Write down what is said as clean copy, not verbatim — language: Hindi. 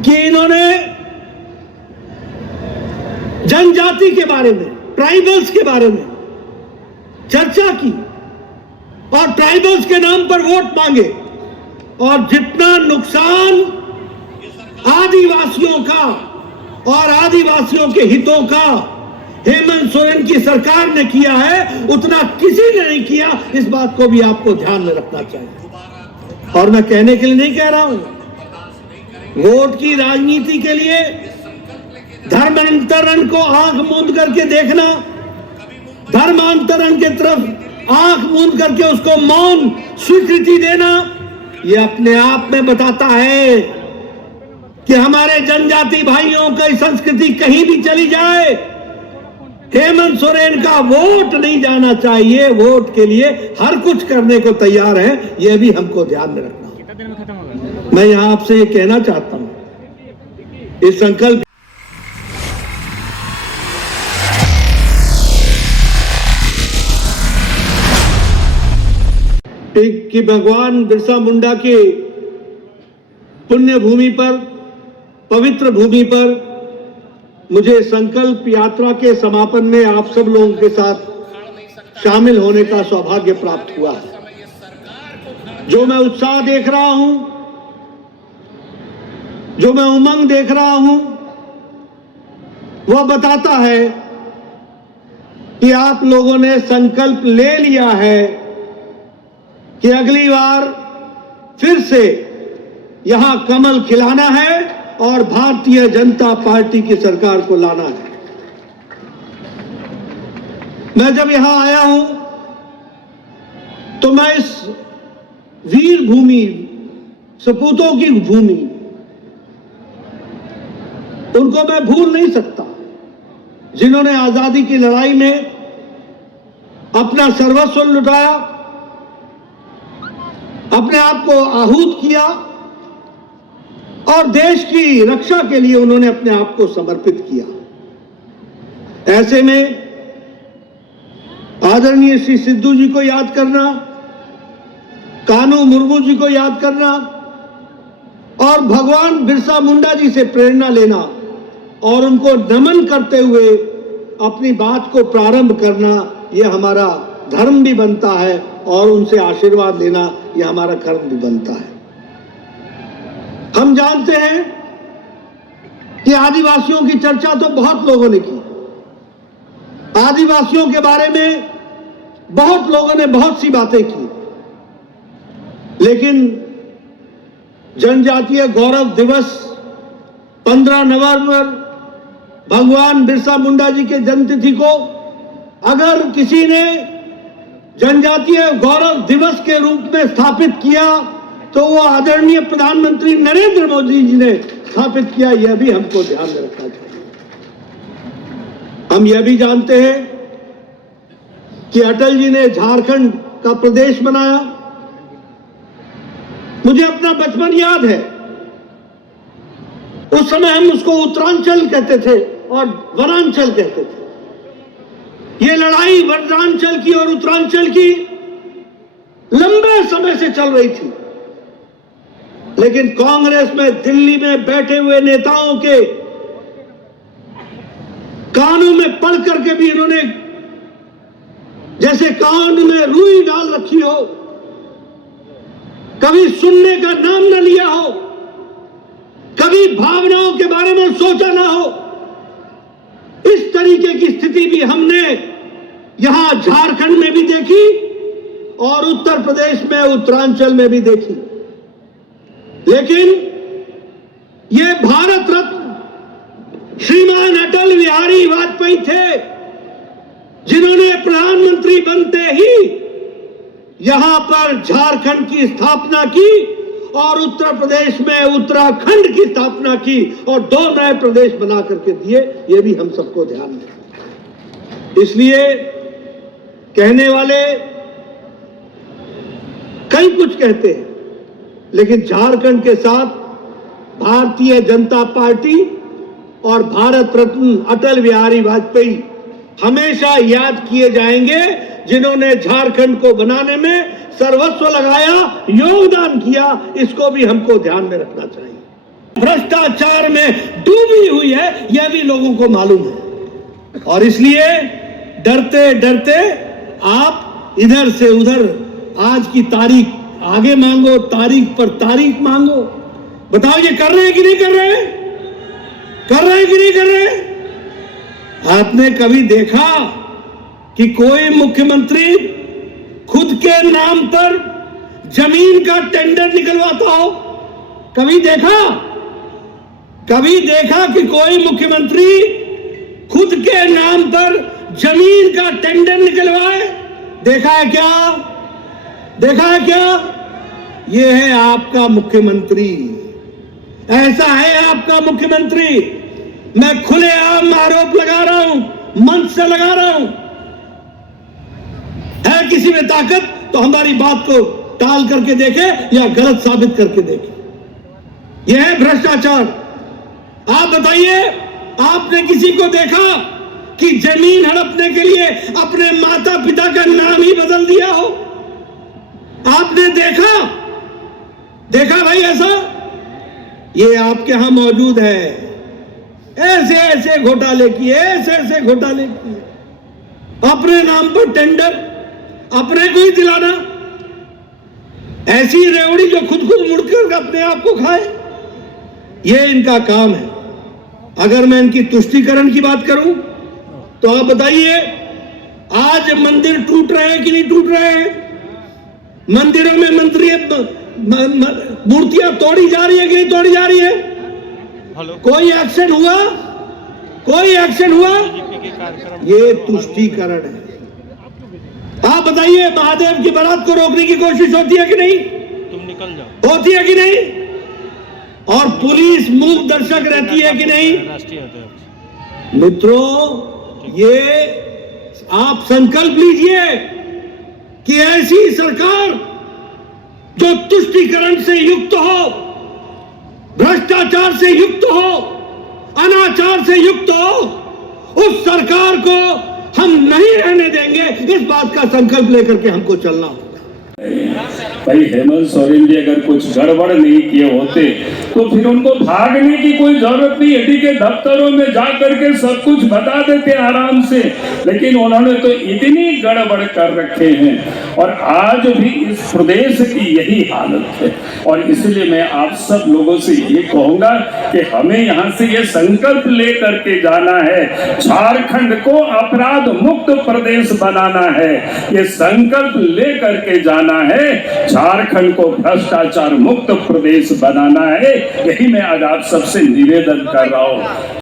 कि इन्होंने जनजाति के बारे में, ट्राइबल्स के बारे में चर्चा की और ट्राइबल्स के नाम पर वोट मांगे, और जितना नुकसान आदिवासियों का और आदिवासियों के हितों का हेमंत सोरेन की सरकार ने किया है, उतना किसी ने नहीं किया। इस बात को भी आपको ध्यान में रखना चाहिए। और मैं कहने के लिए नहीं कह रहा हूं, वोट की राजनीति के लिए धर्मांतरण को आंख मूंद करके देखना, धर्मांतरण के तरफ आंख मूंद करके उसको मौन स्वीकृति देना, यह अपने आप में बताता है कि हमारे जनजाति भाइयों की संस्कृति कहीं भी चली जाए, हेमंत सोरेन का वोट नहीं जाना चाहिए। वोट के लिए हर कुछ करने को तैयार है, यह भी हमको ध्यान में रखना होगा। मैं यहां आपसे ये कहना चाहता हूं, इस संकल्प कि भगवान बिरसा मुंडा के पुण्य भूमि पर, पवित्र भूमि पर मुझे संकल्प यात्रा के समापन में आप सब लोगों के साथ शामिल होने का सौभाग्य प्राप्त हुआ है। जो मैं उत्साह देख रहा हूं, जो मैं उमंग देख रहा हूं, वह बताता है कि आप लोगों ने संकल्प ले लिया है कि अगली बार फिर से यहां कमल खिलाना है और भारतीय जनता पार्टी की सरकार को लाना है। मैं जब यहां आया हूं तो मैं इस वीर भूमि, सपूतों की भूमि, उनको मैं भूल नहीं सकता, जिन्होंने आजादी की लड़ाई में अपना सर्वस्व लुटाया, अपने आप को आहूत किया और देश की रक्षा के लिए उन्होंने अपने आप को समर्पित किया। ऐसे में आदरणीय श्री सिद्धू जी को याद करना, कानू मुर्मू जी को याद करना और भगवान बिरसा मुंडा जी से प्रेरणा लेना और उनको नमन करते हुए अपनी बात को प्रारंभ करना, यह हमारा धर्म भी बनता है और उनसे आशीर्वाद लेना यह हमारा कर्म भी बनता है। हम जानते हैं कि आदिवासियों की चर्चा तो बहुत लोगों ने की, आदिवासियों के बारे में बहुत लोगों ने बहुत सी बातें की, लेकिन जनजातीय गौरव दिवस 15 नवंबर भगवान बिरसा मुंडा जी के जन्मतिथि को अगर किसी ने जनजातीय गौरव दिवस के रूप में स्थापित किया तो वो आदरणीय प्रधानमंत्री नरेंद्र मोदी जी ने स्थापित किया। यह भी हमको ध्यान में रखना चाहिए। हम यह भी जानते हैं कि अटल जी ने झारखंड का प्रदेश बनाया। मुझे अपना बचपन याद है, उस समय हम उसको उत्तरांचल कहते थे और वनांचल कहते थे। ये लड़ाई वनांचल की और उत्तरांचल की लंबे समय से चल रही थी, लेकिन कांग्रेस में दिल्ली में बैठे हुए नेताओं के कानों में पढ़ करके भी इन्होंने जैसे कान में रुई डाल रखी हो, कभी सुनने का नाम न लिया हो, कभी भावनाओं के बारे में सोचा ना हो, इस तरीके की स्थिति भी हमने यहां झारखंड में भी देखी और उत्तर प्रदेश में उत्तरांचल में भी देखी। लेकिन ये भारत रत्न श्रीमान अटल बिहारी वाजपेयी थे, जिन्होंने प्रधानमंत्री बनते ही यहां पर झारखंड की स्थापना की और उत्तर प्रदेश में उत्तराखंड की स्थापना की और 2 नए प्रदेश बना करके दिए। ये भी हम सबको ध्यान में। इसलिए कहने वाले कई कुछ कहते हैं, लेकिन झारखंड के साथ भारतीय जनता पार्टी और भारत रत्न अटल बिहारी वाजपेयी हमेशा याद किए जाएंगे, जिन्होंने झारखंड को बनाने में सर्वस्व लगाया, योगदान किया। इसको भी हमको ध्यान में रखना चाहिए। भ्रष्टाचार में डूबी हुई है, यह भी लोगों को मालूम है। और इसलिए डरते डरते आप इधर से उधर आज की तारीख आगे मांगो, तारीख पर तारीख मांगो। बताओ ये कर रहे हैं कि नहीं कर रहे हैं? कर रहे हैं कि नहीं कर रहे हैं? आपने कभी देखा कि कोई मुख्यमंत्री खुद के नाम पर जमीन का टेंडर निकलवाता हो? कभी देखा? कभी देखा कि कोई मुख्यमंत्री खुद के नाम पर जमीन का टेंडर निकलवाए? देखा है क्या? देखा है क्या? यह है आपका मुख्यमंत्री, ऐसा है आपका मुख्यमंत्री। मैं खुलेआम आरोप लगा रहा हूं, मंच से लगा रहा हूं। है किसी में ताकत तो हमारी बात को टाल करके देखे या गलत साबित करके देखे। यह है भ्रष्टाचार। आप बताइए, आपने किसी को देखा कि जमीन हड़पने के लिए अपने माता पिता का नाम ही बदल दिया हो? आपने देखा? देखा भाई ऐसा? ये आपके यहां मौजूद है। ऐसे ऐसे घोटाले किए, ऐसे ऐसे घोटाले किए, अपने नाम पर टेंडर, अपने को ही दिलाना। ऐसी रेवड़ी जो खुद मुड़कर अपने आप को खाए, ये इनका काम है। अगर मैं इनकी तुष्टीकरण की बात करूं तो आप बताइए, आज मंदिर टूट रहे हैं कि नहीं टूट रहे हैं? मंदिरों में मंत्री मूर्तियां तोड़ी जा रही है कि नहीं तोड़ी जा रही है? कोई एक्शन हुआ? कोई एक्शन हुआ? ये तुष्टीकरण है। आप बताइए, महादेव की बारात को रोकने की कोशिश होती है कि नहीं? तुम निकल जाओ। होती है कि नहीं? और पुलिस मूक दर्शक रहती है कि नहीं? राष्ट्रीय अध्यक्ष मित्रों, ये आप संकल्प लीजिए कि ऐसी सरकार जो तुष्टीकरण से युक्त हो, भ्रष्टाचार से युक्त हो, अनाचार से युक्त हो, उस सरकार को हम नहीं रहने देंगे। इस बात का संकल्प लेकर के हमको चलना होगा। भाई हेमंत सोरेन जी अगर कुछ गड़बड़ नहीं किए होते तो फिर उनको भागने की कोई जरूरत नहीं है के दफ्तरों में जाकर के सब कुछ बता देते आराम से। लेकिन उन्होंने तो इतनी गड़बड़ कर रखे हैं और आज भी इस प्रदेश की यही हालत है। और इसलिए मैं आप सब लोगों से ये कहूंगा कि हमें यहाँ से ये संकल्प लेकर के जाना है, झारखंड को अपराध मुक्त प्रदेश बनाना है। ये संकल्प लेकर के जाना है, झारखंड को भ्रष्टाचार मुक्त प्रदेश बनाना है। यही मैं आज आप सबसे निवेदन कर रहा हूं।